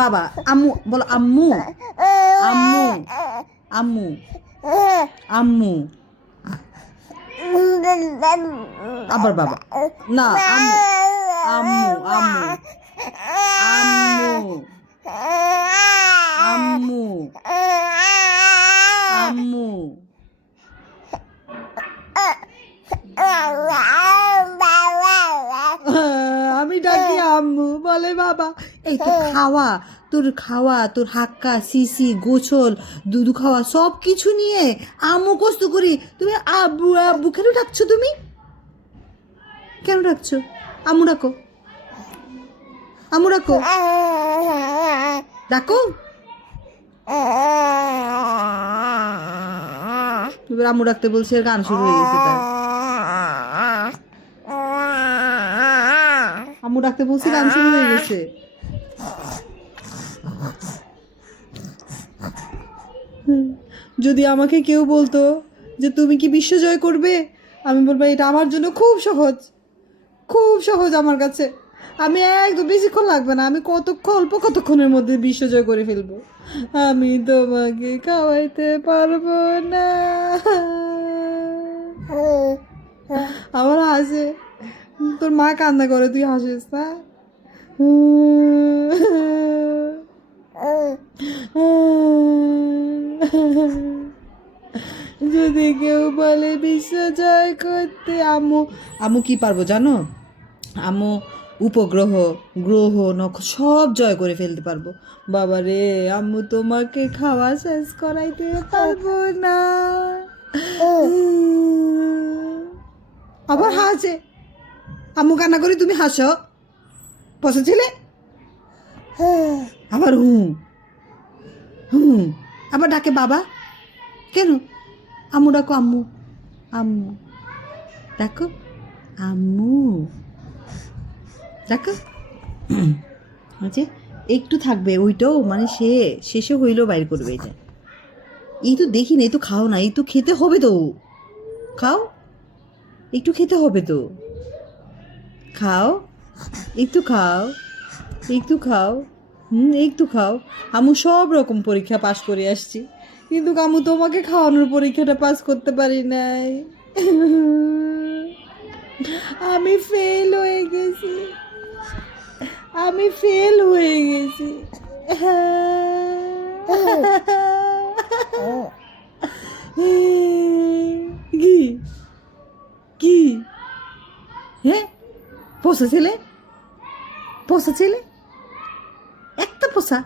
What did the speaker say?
বাবা, আম্মু বলো, আম্মু আম্মু আম্মু আম্মু। আবার বাবা, না, আম্মু আম্মু আম্মু আম্মু আম্মু আম্মু। আমি ডাকি আম্মু, বলে বাবা। এই তো খাওয়া, তোর হাক্কা, সিসি, গোছল, দুধু খাওয়া সব কিছু নিয়ে আম্মু কষ্ট করি, তুমি আব্বু আব্বু কেন ডাকছো? তুমি কেন ডাকছো? আম্মু ডাকো, আম্মু ডাকো, ডাকো। এবার আম্মু ডাকতে বলছে, গান শুরু হয়ে গেছে তার। আম্মু ডাকতে বলছি, গান শুরু হয়ে গেছে। যদি আমাকে কেউ বলতো যে তুমি কি বিশ্ব জয় করবে, আমি বলবো এটা আমার জন্য খুব সহজ, খুব সহজ আমার কাছে। আমি একদম বেশিক্ষণ লাগবে না, আমি অল্প কতক্ষণের মধ্যে বিশ্ব জয় করে ফেলবো। আমি তোমাকে খাওয়াইতে পারবো না। আবার হাসে, তোর মা কান্না করে, তুই হাসিস না। যদি কেউ বলে বিশ্ব জয় করতে, আম্মু কি পারবো জানো? আম্মু উপগ্রহ, গ্রহ, নক্ষত্র সব জয় করে ফেলতে পারবো। বাবা রে, আম্মু তোমাকে খাওয়া শেষ করাইতে পারবো না। আবার হাসে, আম্মু কান্না করি, তুমি হাসো, বসে ছিলে। আবার হুম, আবার ডাকে বাবা। কেন? আম্মু ডাকো, আম্মু আম্মু ডাকো, আম্মু ডাকো। আচ্ছা, একটু থাকবে, ওইটাও মানে শেষে হইলেও বাইর করবে এটা। এই তো দেখি না, এই তো খাও না, এই তো খেতে হবে তো, খাও, একটু খেতে হবে তো, খাও, একটু খাও, একটু খাও, একটু খাও। আম্মু সব রকম পরীক্ষা পাশ করে আসছি, কিন্তু আম্মু তোমাকে খাওয়ানোর পরীক্ষাটা পাস করতে পারি নাই। আমি ফেল হয়ে গেছি, আমি ফেল হয়ে গেছি। কি কি হ্যাঁ, পোষা ছেলে, পোষা ছেলে, একটা পোষা।